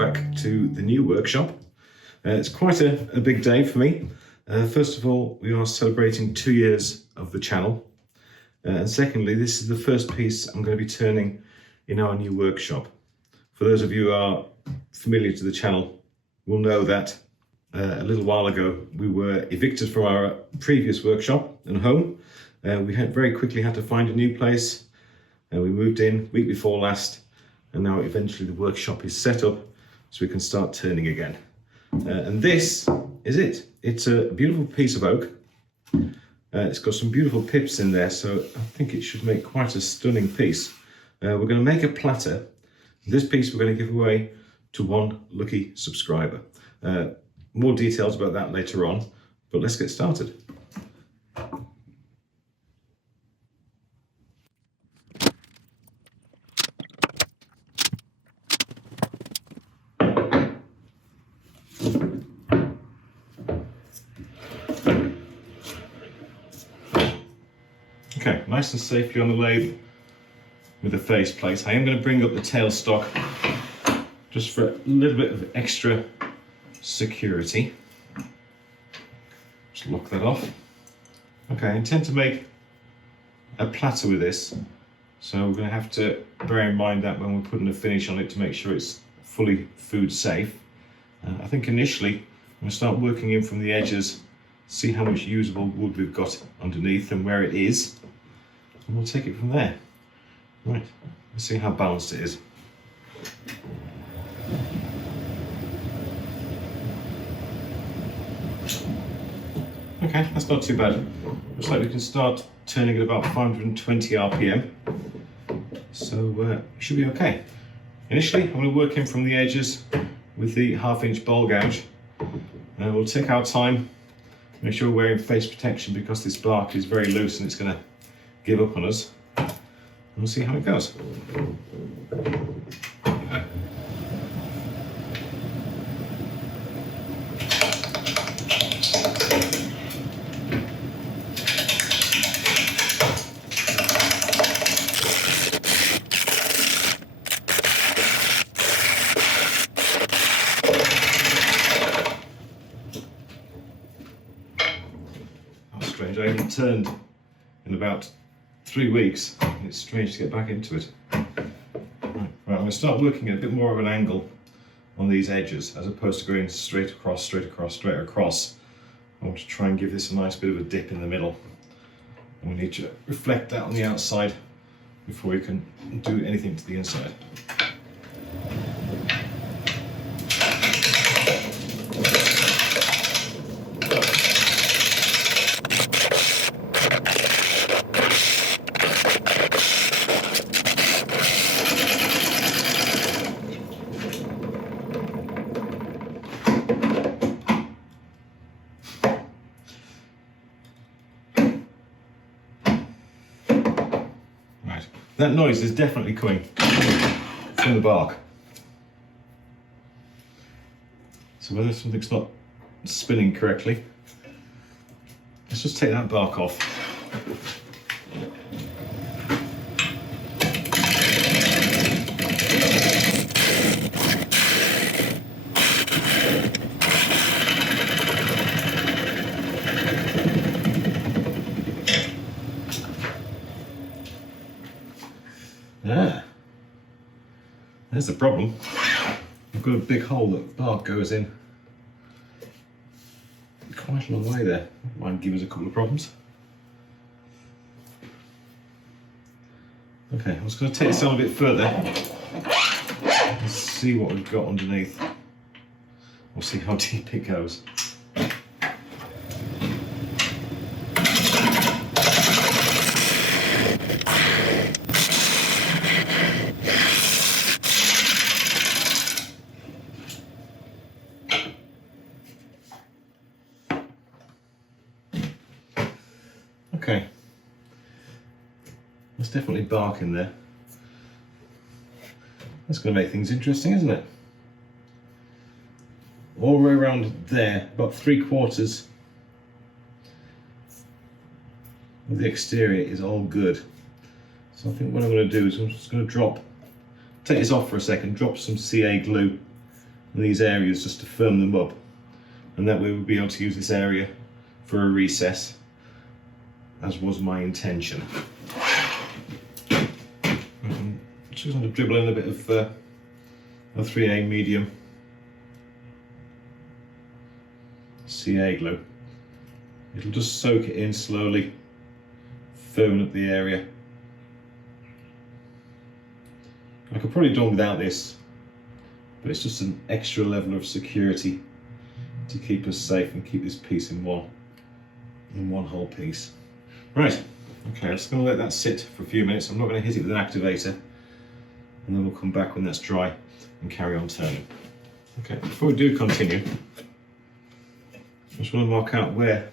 back to the new workshop. It's quite a big day for me. First of all, we are celebrating 2 years of the channel. And secondly, this is the first piece I'm going to be turning in our new workshop. For those of you who are familiar to the channel will know that a little while ago we were evicted from our previous workshop and home. We very quickly had to find a new place. We moved in week before last, and now eventually the workshop is set up so we can start turning again. And this is it. It's a beautiful piece of oak. It's got some beautiful pips in there, so I think it should make quite a stunning piece. We're going to make a platter. This piece we're going to give away to one lucky subscriber. More details about that later on, but let's get started. Okay, nice and safely on the lathe with the face plate. I am going to bring up the tailstock just for a little bit of extra security. Just lock that off. Okay, I intend to make a platter with this, so we're going to have to bear in mind that when we're putting a finish on it to make sure it's fully food safe. I think initially I'm going to start working in from the edges, see how much usable wood we've got underneath and where it is, and we'll take it from there. Right, let's see how balanced it is. Okay, that's not too bad. Looks like we can start turning at about 520 RPM, so it should be okay. Initially, I'm going to work in from the edges with the 1/2" bowl gouge. We'll take our time, make sure we're wearing face protection because this bark is very loose and it's going to give up on us. And we'll see how it goes. I haven't turned in about 3 weeks. It's strange to get back into it. Right, I'm going to start working at a bit more of an angle on these edges as opposed to going straight across, straight across, straight across. I want to try and give this a nice bit of a dip in the middle. And we need to reflect that on the outside before we can do anything to the inside. That noise is definitely coming from the bark. So whether something's not spinning correctly, let's just take that bark off. There's the problem. I've got a big hole that bark goes in quite a long way there. Might give us a couple of problems. Okay, I'm just going to take this on a bit further and see what we've got underneath. We'll see how deep it goes. Okay, there's definitely bark in there. That's going to make things interesting, isn't it? All the way around there, about 3/4 of the exterior is all good. So I think what I'm going to do is I'm just going to take this off for a second, drop some CA glue in these areas just to firm them up, and that way we'll be able to use this area for a recess, as was my intention. Just going to dribble in a bit of a 3A medium CA glue. It'll just soak it in slowly, firming up the area. I could probably do without this, but it's just an extra level of security to keep us safe and keep this piece in one whole piece. Right, okay, I'm just going to let that sit for a few minutes. I'm not going to hit it with an activator, and then we'll come back when that's dry and carry on turning. Okay, before we do continue, I just want to mark out where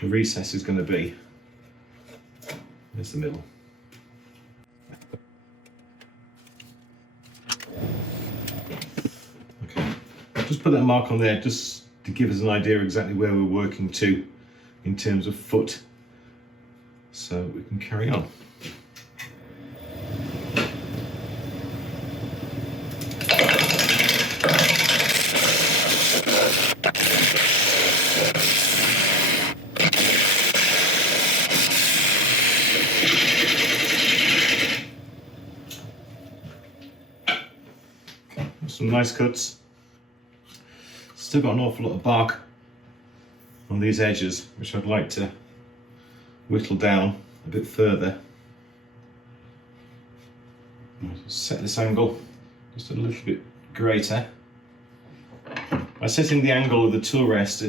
the recess is going to be. There's the middle. Okay, just put that mark on there just to give us an idea exactly where we're working to in terms of foot, so we can carry on. Some nice cuts. Still got an awful lot of bark on these edges, which I'd like to whittle down a bit further. Set this angle just a little bit greater. By setting the angle of the tool rest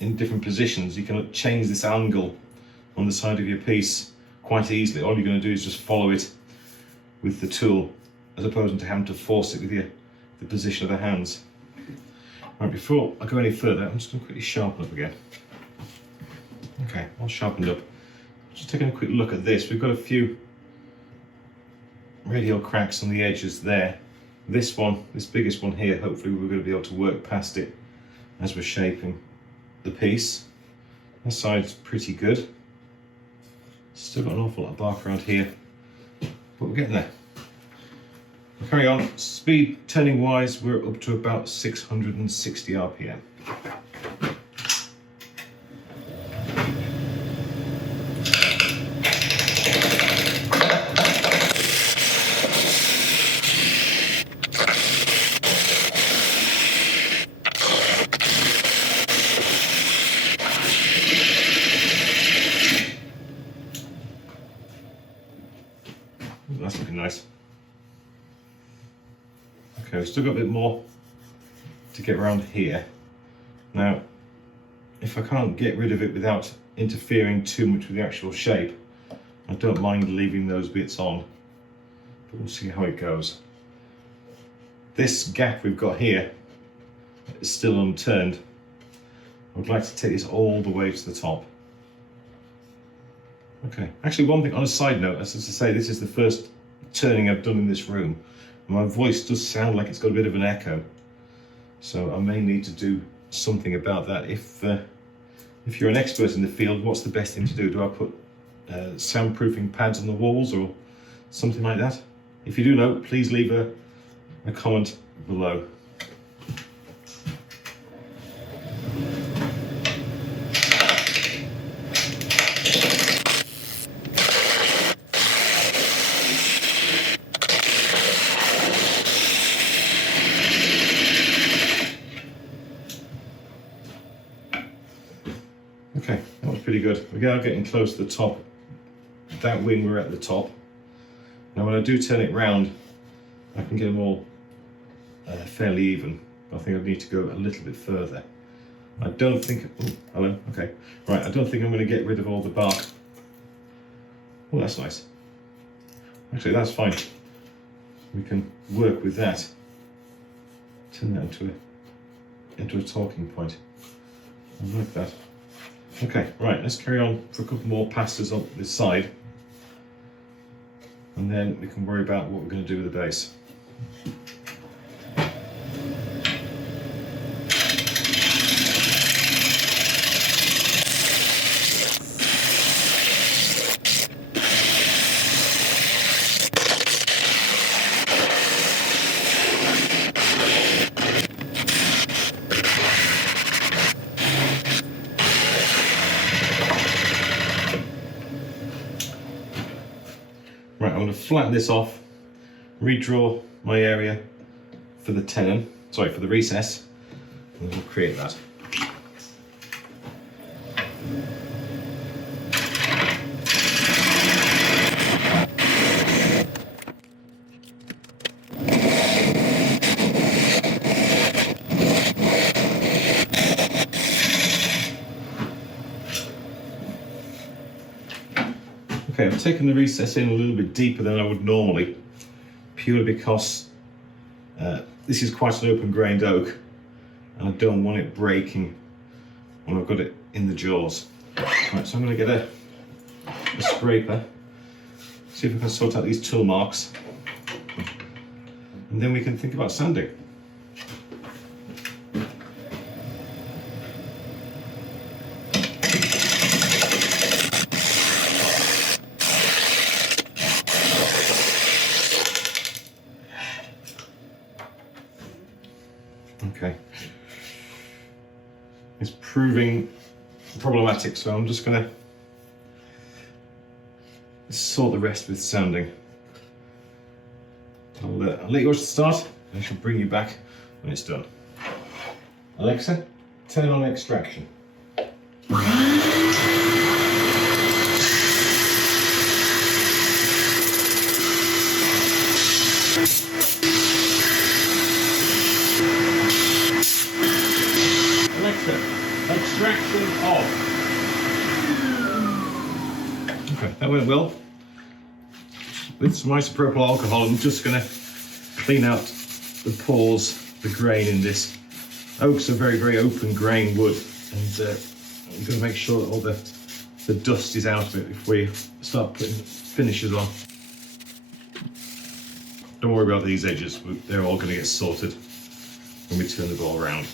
in different positions, you can change this angle on the side of your piece quite easily. All you're going to do is just follow it with the tool, as opposed to having to force it with the position of the hands. Right, before I go any further, I'm just going to quickly sharpen up again. Okay, all sharpened up. Just taking a quick look at this, we've got a few radial cracks on the edges there. This one, this biggest one here, hopefully we're going to be able to work past it as we're shaping the piece. That side's pretty good. Still got an awful lot of bark around here, but we're getting there. We'll carry on. Speed turning wise, we're up to about 660 RPM. That's looking nice. Okay, we've still got a bit more to get around here. Now, if I can't get rid of it without interfering too much with the actual shape, I don't mind leaving those bits on, but we'll see how it goes. This gap we've got here is still unturned. I would like to take this all the way to the top. Okay, actually one thing on a side note, as I say, this is the first turning I've done in this room. My voice does sound like it's got a bit of an echo, so I may need to do something about that. If you're an expert in the field, what's the best thing to do? Do I put soundproofing pads on the walls or something like that? If you do know, please leave a comment below. Okay, that was pretty good. We're now getting close to the top. That wing, we're at the top. Now when I do turn it round, I can get them all fairly even. I think I need to go a little bit further. I don't think, oh, hello, okay. Right, I don't think I'm going to get rid of all the bark. Oh, that's nice. Actually, that's fine. We can work with that. Turn that into a talking point. I like that. Okay, right, let's carry on for a couple more passes on this side, and then we can worry about what we're going to do with the base. I'm going to flatten this off, redraw my area for the tenon, sorry, for the recess, and we'll create that. Okay, I've taken the recess in a little bit deeper than I would normally, purely because this is quite an open grained oak and I don't want it breaking when I've got it in the jaws. Right, so I'm going to get a scraper, see if I can sort out these tool marks, and then we can think about sanding. Okay, it's proving problematic, so I'm just going to sort the rest with sanding. I'll let yours start, and I shall bring you back when it's done. Alexa, turn on extraction. Alexa, extraction off. Okay, that went well. With some isopropyl alcohol, I'm just going to clean out the pores, the grain in this. Oak's a very, very open grain wood, and I'm going to make sure that all the dust is out of it before we start putting finishes on. Don't worry about these edges, they're all going to get sorted when we turn the ball around.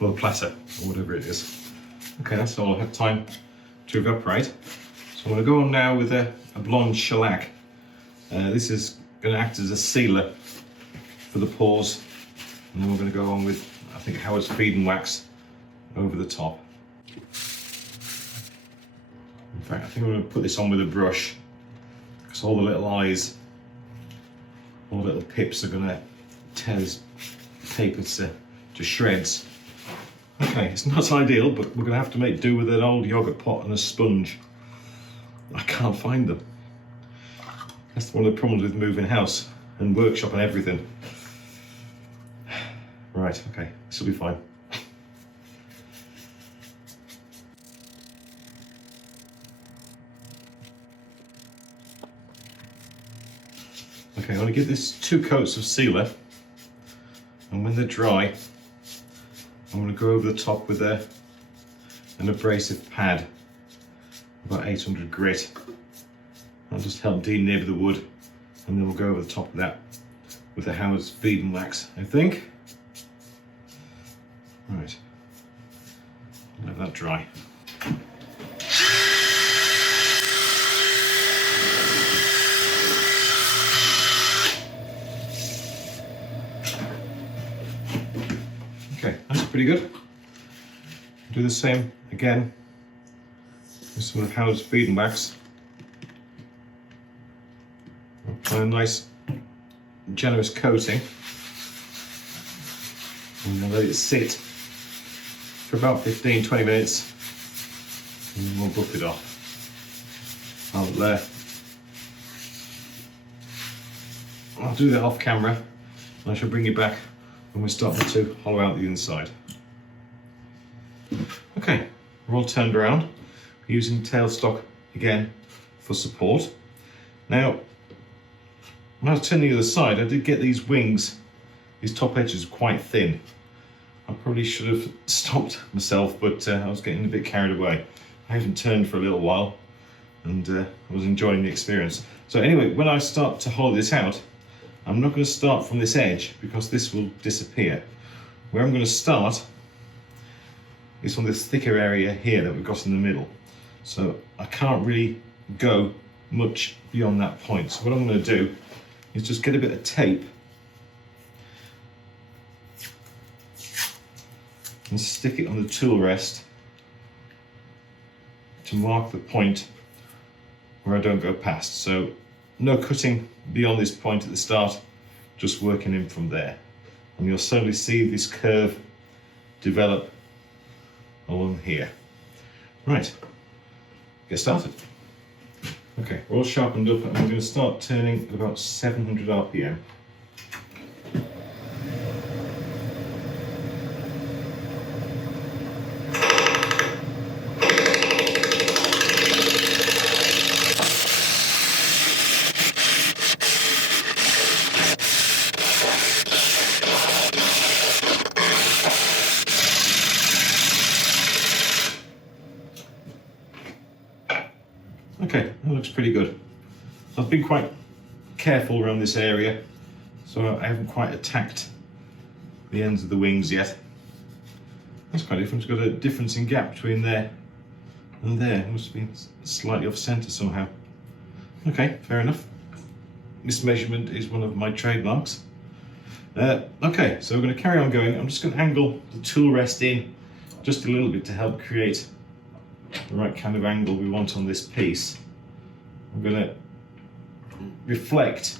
Or the platter, or whatever it is. Okay, that's all I had time to evaporate. So I'm going to go on now with a blonde shellac. This is going to act as a sealer for the pores, and then we're going to go on with, I think, Howard's feed and wax over the top. In fact, I think I'm going to put this on with a brush, because all the little eyes, all the little pips are going to tear this paper to shreds. Okay, it's not ideal, but we're going to have to make do with an old yogurt pot and a sponge. I can't find them. That's one of the problems with moving house and workshop and everything. Right, okay, this will be fine. Okay, I'm going to give this 2 coats of sealer, and when they're dry, I'm going to go over the top with an abrasive pad, about 800 grit. I'll just help denib the wood, and then we'll go over the top of that with the Howard's feed and wax, I think. Right, let that dry. Okay, that's pretty good. Do the same again with some of Howard's feed and wax. Apply a nice generous coating, and then let it sit for about 15-20 minutes, and then we'll buff it off. I'll do that off camera, and I shall bring you back when we're starting to hollow out the inside. Okay, we're all turned around. We're using tailstock again for support. Now, when I was turning the other side, I did get these wings, these top edges quite thin. I probably should have stopped myself, but I was getting a bit carried away. I haven't turned for a little while, and I was enjoying the experience. So anyway, when I start to hollow this out, I'm not going to start from this edge because this will disappear. Where I'm going to start is from this thicker area here that we've got in the middle. So I can't really go much beyond that point. So what I'm going to do is just get a bit of tape and stick it on the tool rest to mark the point where I don't go past. So no cutting beyond this point at the start, just working in from there. And you'll slowly see this curve develop along here. Right, get started. Okay, we're all sharpened up and we're going to start turning at about 700 RPM. Okay, that looks pretty good. I've been quite careful around this area, so I haven't quite attacked the ends of the wings yet. That's quite different. It's got a difference in gap between there and there. It must have been slightly off centre somehow. Okay, fair enough. This measurement is one of my trademarks. Okay, so we're going to carry on going. I'm just going to angle the tool rest in just a little bit to help create the right kind of angle we want on this piece. I'm going to reflect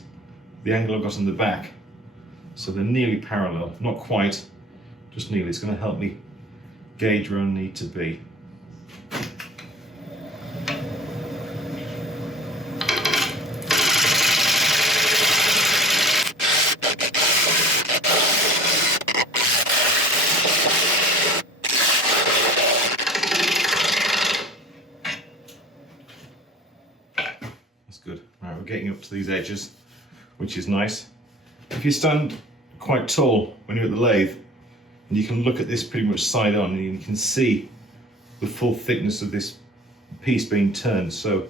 the angle I've got on the back so they're nearly parallel, not quite, just nearly. It's going to help me gauge where I need to be. Good. Right, we're getting up to these edges, which is nice. If you stand quite tall when you're at the lathe, and you can look at this pretty much side on, and you can see the full thickness of this piece being turned, so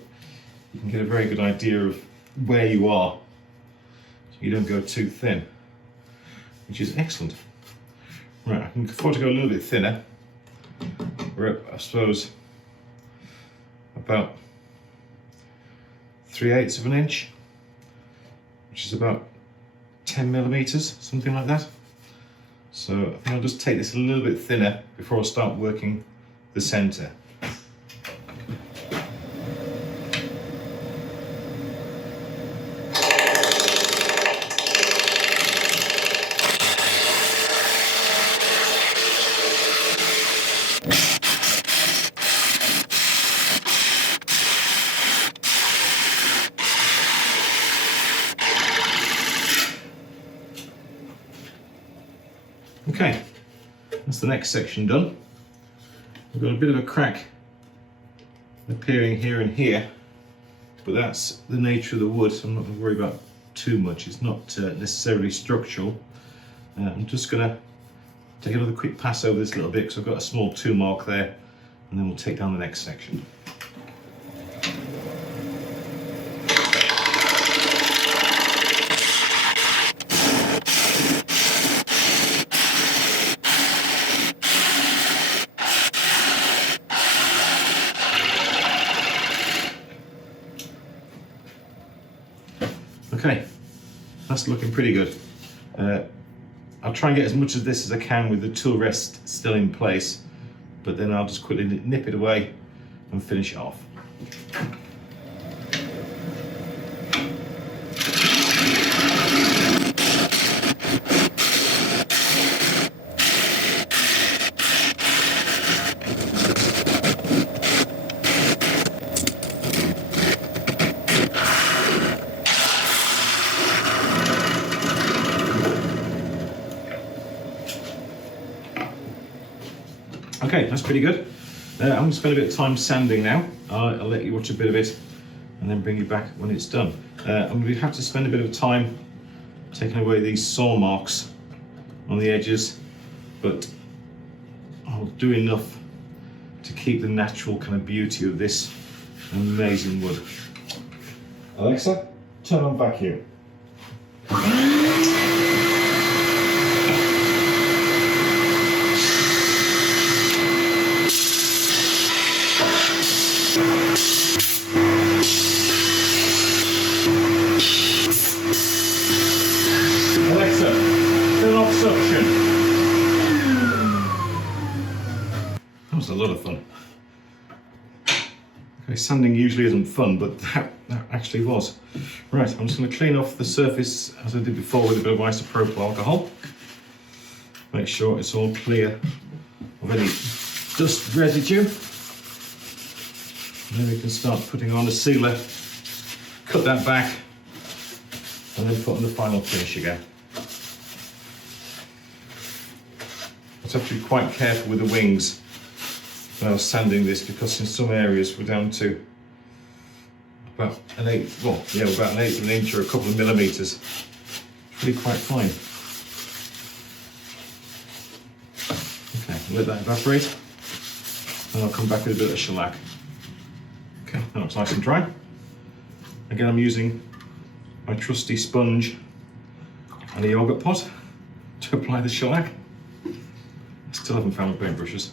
you can get a very good idea of where you are, so you don't go too thin, which is excellent. Right, I can afford to go a little bit thinner. We're up, I suppose, about 3/8 of an inch, which is about 10 millimeters, something like that. So I think I'll just take this a little bit thinner before I start working the center. Okay, that's the next section done. We've got a bit of a crack appearing here and here, but that's the nature of the wood, so I'm not going to worry about too much. It's not necessarily structural. I'm just going to take another quick pass over this little bit because I've got a small 2 mark there, and then we'll take down the next section. Okay, that's looking pretty good. I'll try and get as much of this as I can with the tool rest still in place, but then I'll just quickly nip it away and finish it off. Okay, that's pretty good. I'm going to spend a bit of time sanding now. I'll let you watch a bit of it and then bring you back when it's done. I'm going to have to spend a bit of time taking away these saw marks on the edges, but I'll do enough to keep the natural kind of beauty of this amazing wood. Alexa, turn on vacuum. Alexa, turn off suction. That was a lot of fun. Okay, sanding usually isn't fun, but that actually was. Right, I'm just going to clean off the surface as I did before with a bit of isopropyl alcohol. Make sure it's all clear of any dust residue. And then we can start putting on the sealer, cut that back, and then put on the final finish again. I have to be quite careful with the wings when I was sanding this, because in some areas we're down to about an eighth, about an eighth of an inch or a couple of millimeters. It's really quite fine. Okay, let that evaporate, and I'll come back with a bit of shellac. Okay, now it's nice and dry. Again, I'm using my trusty sponge and a yogurt pot to apply the shellac. I still haven't found my paintbrushes.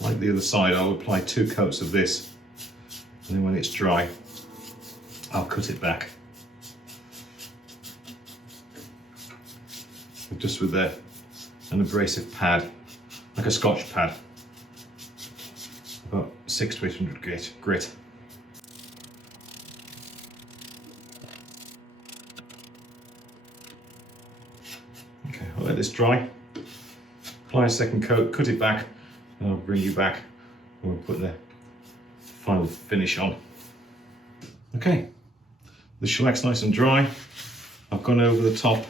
Like the other side, I'll apply 2 coats of this, and then when it's dry, I'll cut it back. Just with an abrasive pad, like a Scotch pad, about 600 to 800 grit. Okay, I'll let this dry, apply a second coat, cut it back, and I'll bring you back when we'll put the final finish on. Okay, the shellac's nice and dry. I've gone over the top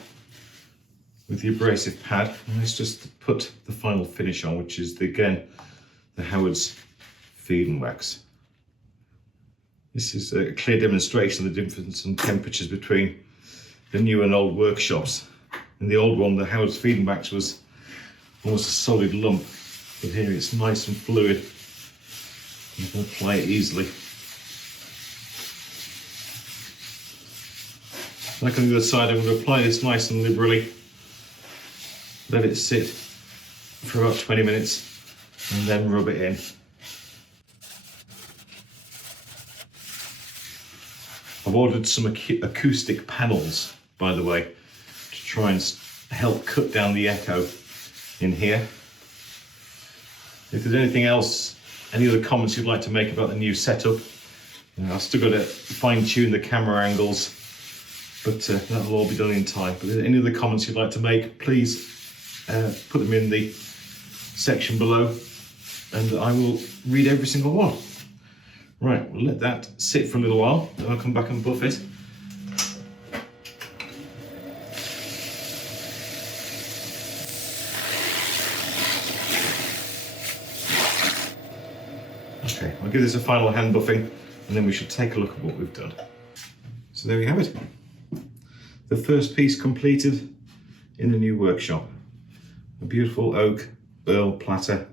with the abrasive pad, and let's just put the final finish on, which is again the Howard's feed and wax. This is a clear demonstration of the difference in temperatures between the new and old workshops. In the old one, the Howard's feed and wax was almost a solid lump, but here it's nice and fluid. You can apply it easily. Like on the other side, I'm going to apply this nice and liberally. Let it sit for about 20 minutes and then rub it in. I've ordered some acoustic panels, by the way, to try and help cut down the echo in here. If there's anything else, any other comments you'd like to make about the new setup, I've still got to fine tune the camera angles, but that'll all be done in time. But any other comments you'd like to make, please put them in the section below, and I will read every single one. Right, we'll let that sit for a little while, then I'll come back and buff it. Okay, I'll give this a final hand buffing, and then we should take a look at what we've done. So there we have it. The first piece completed in the new workshop. A beautiful oak burl platter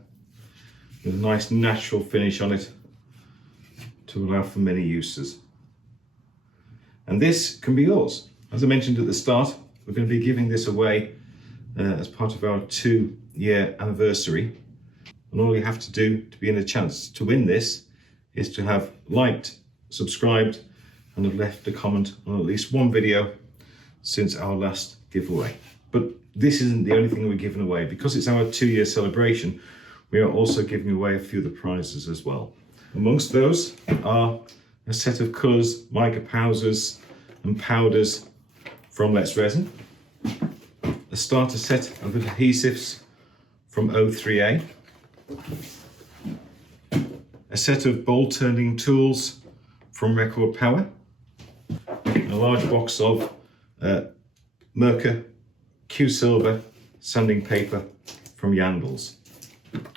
with a nice natural finish on it to allow for many uses. And this can be yours. As I mentioned at the start, we're going to be giving this away as part of our 2-year anniversary. And all you have to do to be in a chance to win this is to have liked, subscribed, and have left a comment on at least one video since our last giveaway. But this isn't the only thing we're giving away. Because it's our 2-year celebration, we are also giving away a few of the prizes as well. Amongst those are a set of colours, mica powders and powders from Let's Resin, a starter set of adhesives from O3A, a set of bowl turning tools from Record Power, a large box of Mirka Q-Silver sanding paper from Yandles.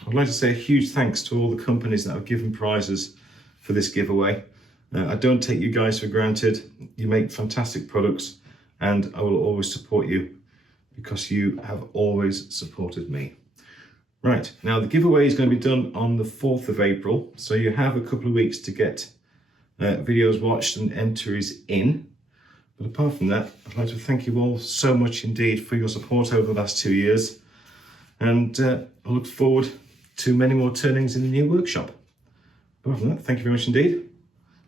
I'd like to say a huge thanks to all the companies that have given prizes for this giveaway. I don't take you guys for granted. You make fantastic products, and I will always support you because you have always supported me. Right, now the giveaway is going to be done on the 4th of April, so you have a couple of weeks to get videos watched and entries in. But apart from that, I'd like to thank you all so much indeed for your support over the last 2 years. And I look forward to many more turnings in the new workshop. Apart from that, thank you very much indeed.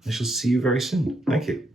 I shall see you very soon. Thank you.